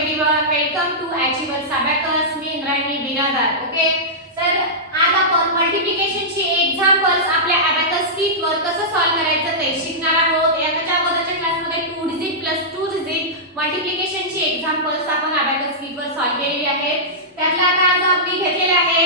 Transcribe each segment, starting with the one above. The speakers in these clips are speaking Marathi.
Everyone, welcome to Achievers Abacus. मी इंद्रायणी बिरादार. ओके, तर आज आपण मल्टिप्लिकेशनची एक्झाम्पल्स आपल्या अबॅकस शीटवर कसं सॉल्व्ह करायचं ते शिकणार आहोत. याच्या अगोदरच्या क्लासमध्ये 2 डिजिट प्लस 2 डिजिट मल्टिप्लिकेशनची एक्झाम्पल्स आपण अबॅकस शीटवर सॉल्व्ह केलेली आहेत. त्यातला आता आज आपण घेतलेला आहे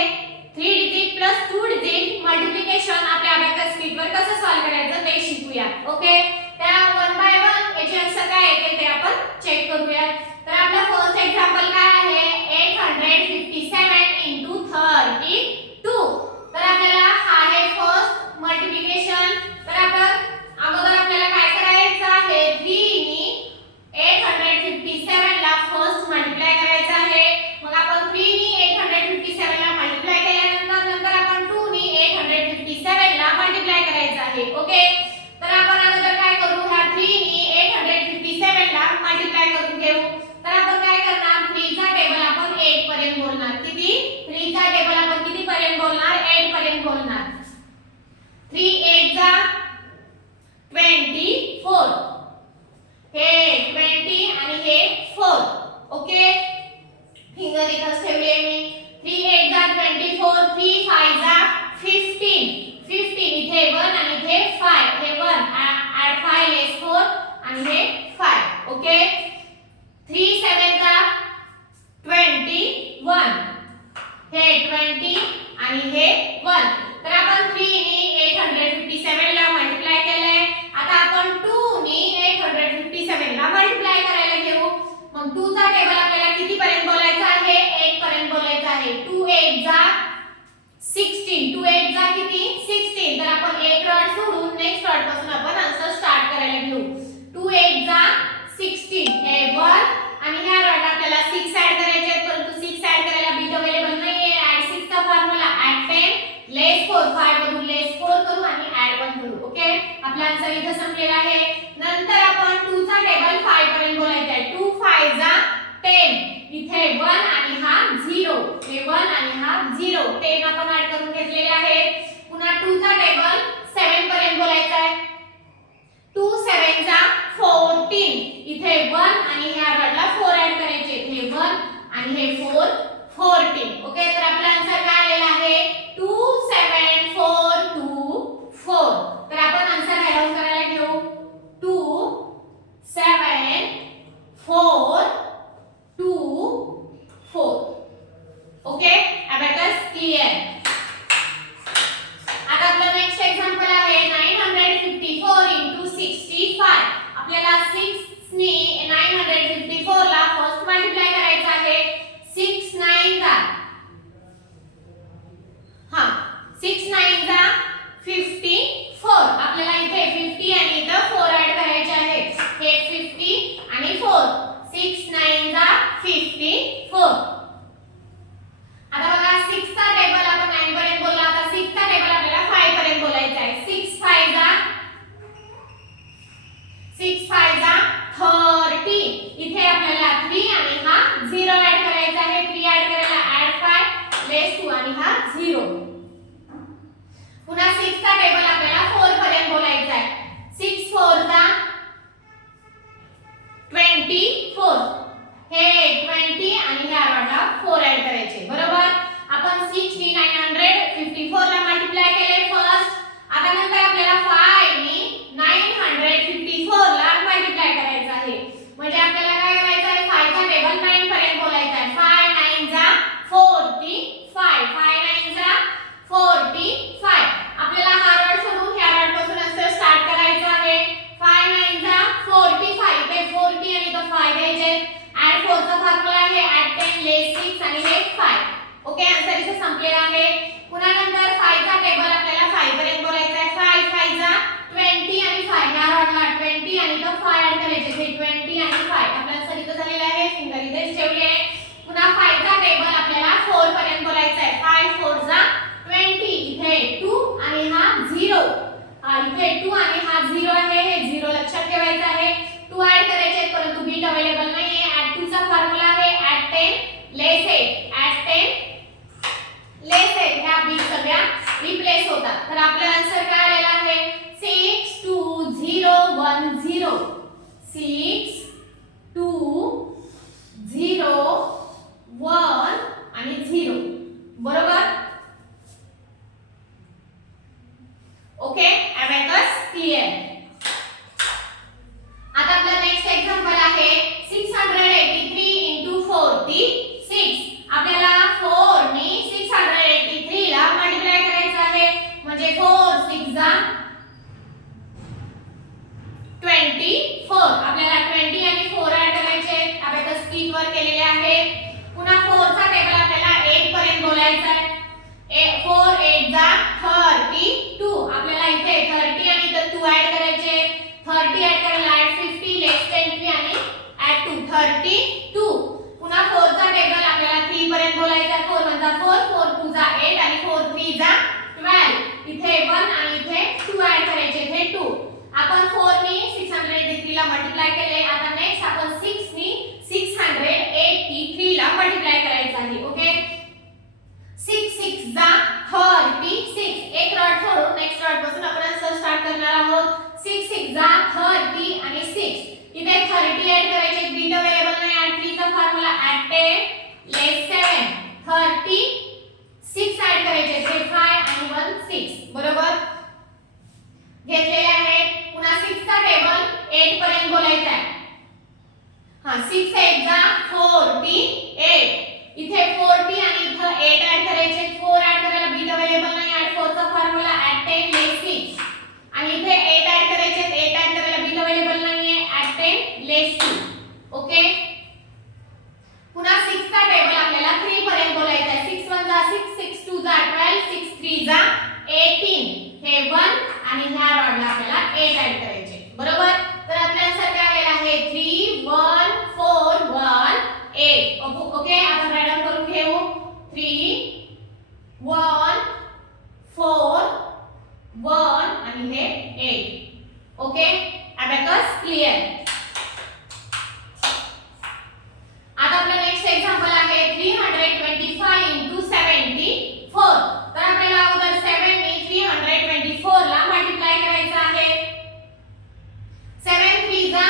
3 डिजिट प्लस 2 डिजिट मल्टिप्लिकेशन आपल्या अबॅकस शीटवर कसं सॉल्व्ह करायचं ते शिकूया. ओके, त्या वन बाय वन याचे आन्सर काय येतील ते आपण चेक करूया. तर आपला फर्स्ट एक्झाम्पल काय आहे, 857 into 32. तर आपल्याला हा आहे फर्स्ट मल्टिप्लिकेशन. तर आपण अगोदर आपल्याला काय करायचं आहे, 3 नी 857 ला फर्स्ट मल्टिप्लाय करायचं आहे. मग आपण 3 नी 857 ला मल्टिप्लाय केल्यानंतर नंतर आपण 2 नी 857 ला मल्टिप्लाय करायचं आहे. ओके, तर आपण अगोदर काय करू, ह्या 3 नी 857 ला मल्टिप्लाय करून घेऊ. तर आपण काय करणार, 3 चा टेबल आपण 8 पर्यंत बोलणार. किती? 3 चा टेबल आपण किती पर्यंत बोलणार, 8 पर्यंत बोलणार. 3 8 जा 24, हे 20 आणि हे 4. ओके, फिंगर इथं ठेवले मी. 3 8 जा 24, 3 5 जा 15, 15 इथे 1 आणि इथे 5, हे 1 add 5 less 4 आणि हे 5. ओके, 3 7 जा 21, हे 20 आणि हे 1. तर आपण 3 नी 857 ला मल्टिप्लाय केलंय. आता आपण 2 नी 857 ला मल्टिप्लाय करायला घेऊ. मग 2 चा टेबल आपल्याला किती पर्यंत बोलायचा आहे, 8 पर्यंत बोलायचा आहे. 2 8 जा 16, 2 8 जा किती, 16. तर आपण एक रॉड सोडून नेक्स्ट रॉड पासून आपण आन्सर स्टार्ट करायला घेऊ. 2 8 जा 16, हे 1 आणि ह्या रॉड आपल्याला 6 ऍड करायचे आहेत, परंतु 6 ऍड करायला बीट अवेलेबल नाहीये. ऍड 6 चा फॉर्म्युला ऍड 10 लेस 4, 5 मधून लेस 4 करू आणि ऍड 1 करू. ओके, आपला आन्सर इथे संपलेला आहे. नंतर आपण 2 चा टेबल 5 पर्यंत बोलायचा आहे. 2 5 जा 10, इथे 1 आणि हा 0, हे 1 आणि हा 0, 10 आपण ऍड करून घेतलेले आहेत. पुन्हा 2 चा टेबल 7 पर्यंत बोलायचा आहे. 2 7 जा 14, इथे 1 आणि ह्या रॉडला 4 ऍड करायचे, हे 1 आणि हे 4 14. ओके, तर आपला आन्सर काय आलेला आहे, 2 7 4 2 4. तर आपण आन्सर राईट डाऊन करायला घेऊ. 2 7 4 2 4. Okay, abacus clear. आता आपला नेक्स्ट एक्झाम्पल आहे 954 into 65. आपल्याला 6 नी 954 ला फर्स्ट मल्टिप्लाय करायचं आहे. 6 9 जा 6 9 जा 54. आपल्याला इथे 50 आणि इथं 4 ऍड करायचे आहे, हे 50 आणि 4. 6 9 जा 54. आता बघा 6 चा टेबल आपण 9 पर्यंत बोलला. आता 6 चा टेबल आपल्याला 5 पर्यंत बोलायचा आहे. 6 5 जा 30, इथे आपल्याला 3 आणि हा 0 ऍड करायचा आहे. 3 ऍड करायला ऍड 5 लेस 2 आणि हा 0. पुन्हा 6 चा टेबल आपल्याला 4 पर्यंत बोलायचा आहे. 6 4 जा 24, हे 20 आणि ह्या रॉडला 4 ऍड करायचे. बरोबर, आपण 6 नी 954 ला मल्टिप्लाय केले फर्स्ट. आता नंतर आपल्याला 5 नी 954 ला मल्टिप्लाय करायचं आहे. म्हणजे आपल्याला काय करायचं आहे, 5 चा टेबल 9 पर्यंत बोलायचा आहे. 5 9 जा 45, 5 9 जा 45. आपल्याला हा रॉड सोडून ह्या रॉड पासून आन्सर स्टार्ट करायचं आहे. 5 9 जा 45, ते 40 आणि तो 5 घ्यायचे. ऍड 4 चा फॉर्म्युला आहे ऍड 10 लेस 6 आणि हे 5. ओके, आन्सर इथे संपलेला आहे. पुन्हा नंतर 5 चा टेबल आपल्याला 5 पर्यंत बोलायचा आहे. 5 5 जा 20 आणि 5, ह्या रॉडला 20 आणि तो 5 ऍड करायचे, हे 20 आणि 5. आपला आन्सर इथे झालेला आहे, फिंगर इथेच ठेवले आहे. पुन्हा 5 चा टेबल आपल्याला 4 पर्यंत बोलायचा आहे. 5 4 जा 20, इथे 2 आणि हा 0, इथे 2 आणि हा 0 आहे, हे 0 लक्षात ठेवायचं आहे. 2 ऍड करायचे आहेत, परंतु बीट अवेलेबल नाहीये. ऍड 2 चा फॉर्म्युला आहे ऍड 10 लेस 8, ऍड 10 लेस 8, ह्या बीट सगळ्या रिप्लेस होतात. तर आपला आन्सर काय आलेला आहे, 6 2 0 1 0. 6 2 0 32. पुन्हा 4 चा टेबल आपल्याला 3 पर्यंत बोलायचा. 4 वन जा 4, 4 टू जा 8 आणि 4 थ्री जा 12. इथे 1 आणि इथे 2 ऍड करायचे. इथे 2. आपण 4 नी 683 ला मल्टिप्लाय केले. आता नेक्स्ट आपण 6 नी 683 ला मल्टिप्लाय करायचं आहे. ओके, 6 6 जा 36. एक रॉड सोडून नेक्स्ट रॉड पासून आपण आन्सर स्टार्ट करणार आहोत. 6 6 जा 30 आणि 6 इथे 30 ऍड करायचे. बीट अवेलेबल नाही. ऍड 3 चा फॉर्म्युला ऍड 10 लेस 7 36 ऍड करायचे. 3 5 आणि 1 6 बरोबर घेतलेले आहेत. पुन्हा 6 चा टेबल 8 पर्यंत बोलायचा आहे. हां 6 1 जा 48. इथे 40 आणि इथे 8 ऍड करायचे. 4 ऍड करायला बीट अवेलेबल नाही. ऍड 4 चा फॉर्म्युला ऍड 10 लेस 6 आणि इथे 8 ऍड करायचे. 8 ऍड करायला बीट अवेलेबल नाहीये. ऍड 10 लेस 2. ओके, पुन्हा 6 चा टेबल आपल्याला 3 पर्यंत बोलायचा आहे. 6 1 जा 6, 6 2 जा 12, 6 3 जा 18. हे 1 आणि ह्या रॉडला आपल्याला 8 ऍड करायचे. बरोबर, तर आपल्या आन्सर काय आलेला आहे 3 1 4 1 8. ओके, आपण राईट डाऊन करून घेऊ. 3 1 4 1 आणि हे 8. Okay, abacus clear. आता आपला नेक्स्ट एक्झाम्पल आहे 325 into 74. तर आपल्याला अगोदर 7 नी 324 ला मल्टिप्लाय करायचं आहे. 7 3 जा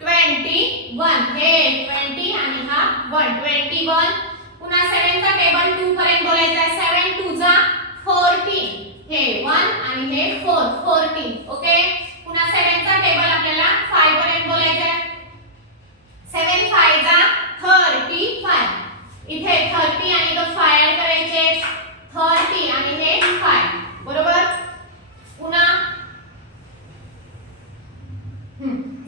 21. हे 20 आणि हा 1 21. पुन्हा 7 चा टेबल 2 पर्यंत बोलायचा आहे. 7 2 जा 14. हे 1 आणि हे 4 14. ओके, पुन्हा 7 चा टेबल आपल्याला 5 पर्यंत बोलायचा आहे. 7 5 जा 35. इथे 30 आणि तो 5 ऍड करायचे. 30 आणि हे 5 बरोबर. पुन्हा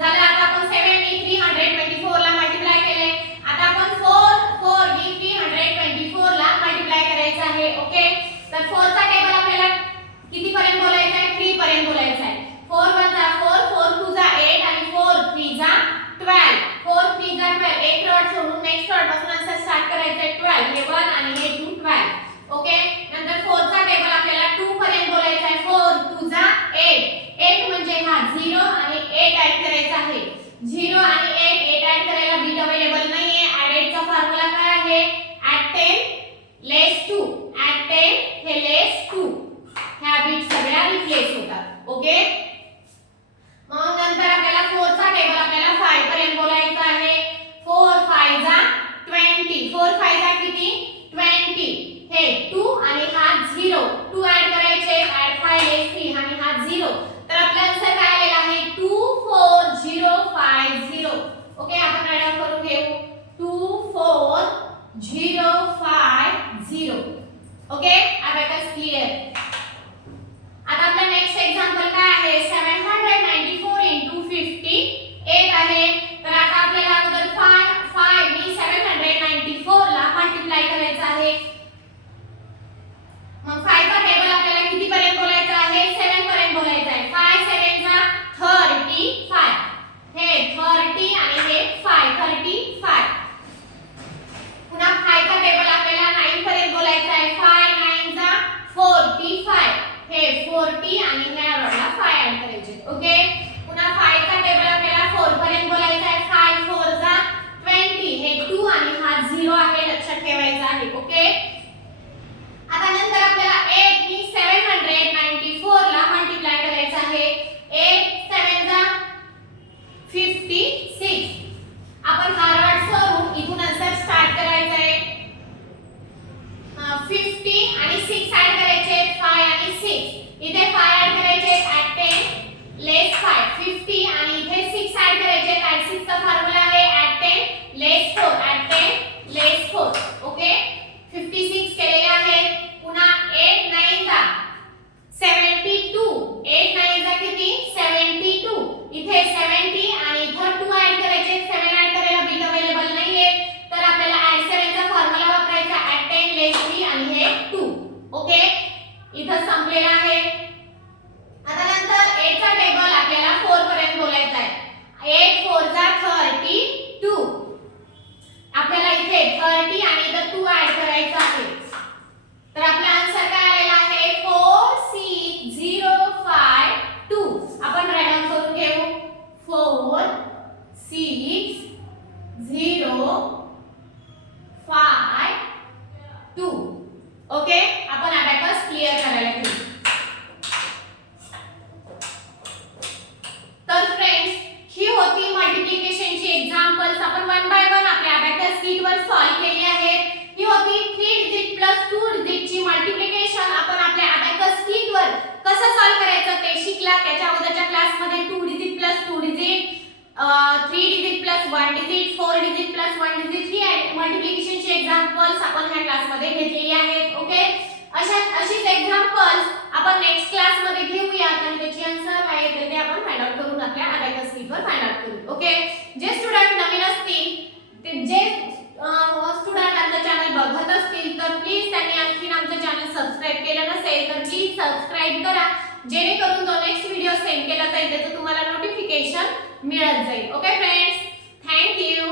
झालं. आता आपण 7 नी 324 ला मल्टिप्लाय केले. आता आपण 4 नी 324 ला मल्टिप्लाय करायचं आहे. ओके, तर 4 चा टेबल आपल्याला किती पर्यंत बोलायचा आहे 3 पर्यंत बोलायचा आहे. 4 1 जा 4, 4 2 जा 8 आणि 4 3 जा 12. 4 3 जा 12. एक रॉड सोडून नेक्स्ट रॉड पासून आन्सर स्टार्ट करायचं आहे. 12 हे 1 आणि हे 2 12. ओके, नंतर 4 चा टेबल आपल्याला 2 पर्यंत बोलायचा आहे. 4 2 जा 8. 8 म्हणजे हा 0 आणि 8 ऍड करायचा आहे. 0 आणि 8 ऍड करायला बीट अवेलेबल नाहीये. ऍड 8 चा फॉर्म्युला काय आहे ऍड 10 लेस 2. ऍड 10 हे लेस 2. ह्या बीट सगळ्या रिप्लेस होतात. ओके, मग नंतर आपल्याला 4 चा टेबल आपल्याला 5 पर्यंत बोलायचा आहे. 4 5 जा 20. 4 5 जा किती 20. हे 2 आणि हा 0. 2 ऍड करायचे. ऍड 5 लेस 3 आणि हा 0. तर आपला आन्सर काय आलेला आहे 24050. ओके, आपण राईट डाऊन करून घेऊ. 24050. Okay, abacus clear. आता आपला नेक्स्ट एक्झाम्पल काय आहे 794 into 58 आहे. तर आता आपल्याला अगोदर 5 नी 794 ला मल्टिप्लाय करायचं आहे. मग 5 चा टेबल आपल्याला किती पर्यंत बोलायचा आहे 7 पर्यंत बोलायचा आहे. 5 7 जा 35. हे 30 आणि हे 5 35. पुन्हा 5 चा टेबल आपल्याला 9 पर्यंत बोलायचा आहे. 5 9 जा 40. 2. ओके, आपण अबॅकस क्लिअर करायला घेऊ. तर फ्रेंड्स, ही होती मल्टिप्लिकेशनची एक्झाम्पल्स. आपण वन बाय वन आपल्या अबॅकस शीट वर सॉल्व्ह केली आहेत. ही होती 3 डिजिट प्लस 2 डिजिटची मल्टिप्लिकेशन. आपण आपल्या अबॅकस शीट वर कसं सॉल्व्ह करायचं ते शिकला. त्याच्या अगोदरच्या क्लासमध्ये 2 digit plus 2 digit, 3 digit plus 1 digit, 4 digit plus 1 digit ही मल्टिप्लिकेशनची एक्झाम्पल्स आपण ह्या क्लासमध्ये घेतलेली आहेत. ओके, अशीच एक्झाम्पल्स आपण नेक्स्ट क्लासमध्ये घेऊयात आणि त्याची आन्सर काय येते ते आपण फाइंड आउट करून आपल्या अबॅकस शीट वर फाइंड आउट करू. ओके, जे स्टुडंट नवीन असतील, ते जे स्टुडंट आमचं चॅनल बघत असतील तर प्लीज त्यांनी आणखीन आमचं चॅनल सबस्क्राइब केलं नसेल तर प्लीज सबस्क्राइब करा, जेणेकरून जो नेक्स्ट व्हिडिओ सेंड केला जाईल त्याचं तुम्हाला नोटिफिकेशन मिळत जाईल. Okay friends, thank you.